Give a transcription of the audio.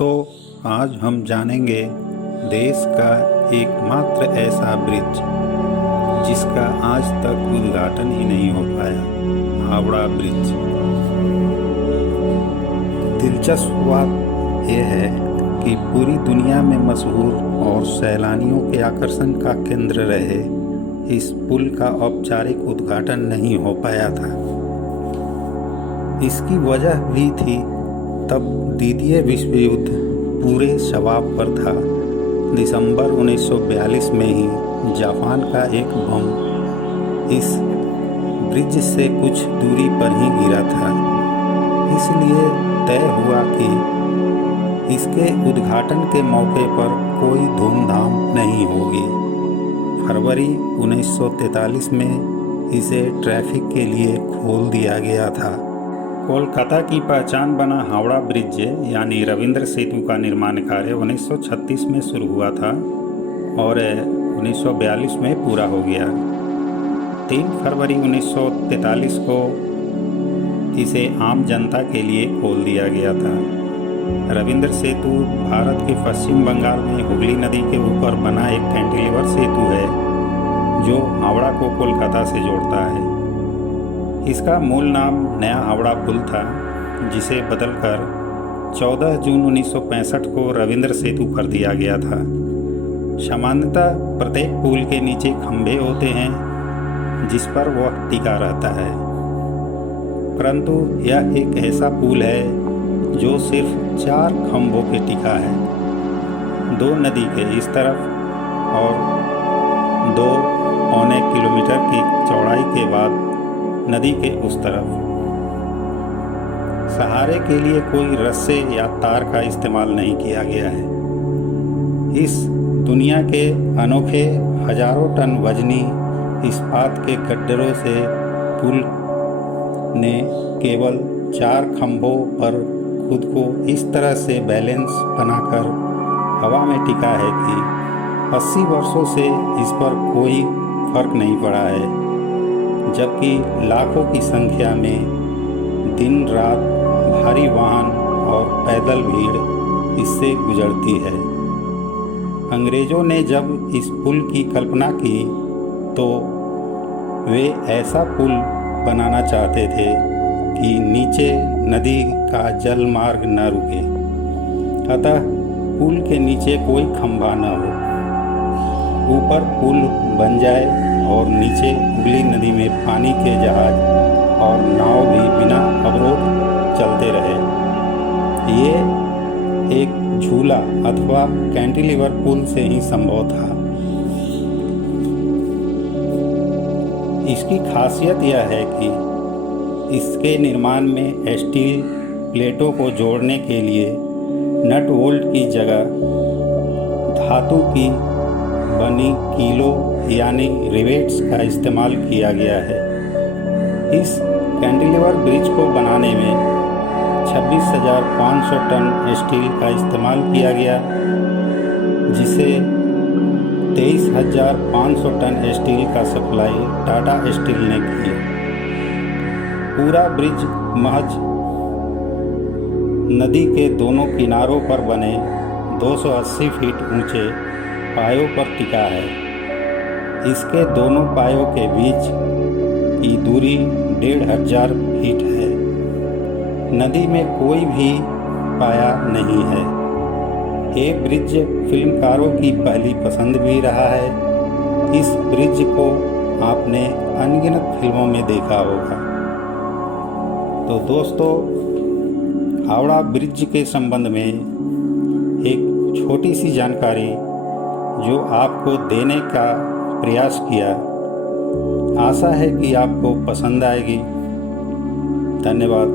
दोस्तों, आज हम जानेंगे देश का एकमात्र ऐसा ब्रिज जिसका आज तक उद्घाटन ही नहीं हो पाया, हावड़ा ब्रिज। दिलचस्प बात यह है कि पूरी दुनिया में मशहूर और सैलानियों के आकर्षण का केंद्र रहे इस पुल का औपचारिक उद्घाटन नहीं हो पाया था। इसकी वजह भी थी, तब द्वितीय विश्व युद्ध पूरे शबाब पर था। दिसंबर 1942 में ही जापान का एक बम इस ब्रिज से कुछ दूरी पर ही गिरा था। इसलिए तय हुआ कि इसके उद्घाटन के मौके पर कोई धूमधाम नहीं होगी। फरवरी 1943 में इसे ट्रैफिक के लिए खोल दिया गया था। कोलकाता की पहचान बना हावड़ा ब्रिज यानी रविंद्र सेतु का निर्माण कार्य 1936 में शुरू हुआ था और 1942 में पूरा हो गया। 3 फरवरी 1943 को इसे आम जनता के लिए खोल दिया गया था। रविंद्र सेतु भारत के पश्चिम बंगाल में हुगली नदी के ऊपर बना एक कैंटिलीवर सेतु है जो हावड़ा को कोलकाता से जोड़ता है। इसका मूल नाम नया हावड़ा पुल था, जिसे बदलकर 14 जून 1965 को रविंद्र सेतु कर दिया गया था। सामान्यतः प्रत्येक पुल के नीचे खंभे होते हैं जिस पर वह टिका रहता है, परंतु यह एक ऐसा पुल है जो सिर्फ 4 खंभों पे टिका है, 2 नदी के इस तरफ और 2.25 किलोमीटर की चौड़ाई के बाद नदी के उस तरफ। सहारे के लिए कोई रस्से या तार का इस्तेमाल नहीं किया गया है। इस दुनिया के अनोखे हजारों टन वजनी इस्पात के गड्ढरों से पुल ने केवल 4 खंभों पर खुद को इस तरह से बैलेंस बनाकर हवा में टिका है कि 80 वर्षों से इस पर कोई फर्क नहीं पड़ा है, जबकि लाखों की संख्या में दिन रात भारी वाहन और पैदल भीड़ इससे गुजरती है। अंग्रेजों ने जब इस पुल की कल्पना की तो वे ऐसा पुल बनाना चाहते थे कि नीचे नदी का जल मार्ग न रुके, अतः पुल के नीचे कोई खंभा न हो, ऊपर पुल बन जाए और नीचे हुगली नदी में पानी के जहाज और नाव भी बिना अवरोध चलते रहे। ये एक झूला अथवा कैंटिलीवर पुल से ही संभव था। इसकी खासियत यह है कि इसके निर्माण में स्टील प्लेटों को जोड़ने के लिए नट बोल्ट की जगह धातु की बनी कीलों यानी रिवेट्स का इस्तेमाल किया गया है। इस कैंटिलीवर ब्रिज को बनाने में 26,500 टन स्टील का इस्तेमाल किया गया, जिसे 23,500 टन स्टील का सप्लाई टाटा स्टील ने की। पूरा ब्रिज महज नदी के दोनों किनारों पर बने 280 फीट ऊंचे पायों पर टिका है। इसके दोनों पायों के बीच की दूरी 1,500 फीट है। नदी में कोई भी पाया नहीं है। ये ब्रिज फिल्मकारों की पहली पसंद भी रहा है। इस ब्रिज को आपने अनगिनत फिल्मों में देखा होगा। तो दोस्तों, हावड़ा ब्रिज के संबंध में एक छोटी सी जानकारी जो आपको देने का प्रयास किया। आशा है कि आपको पसंद आएगी। धन्यवाद।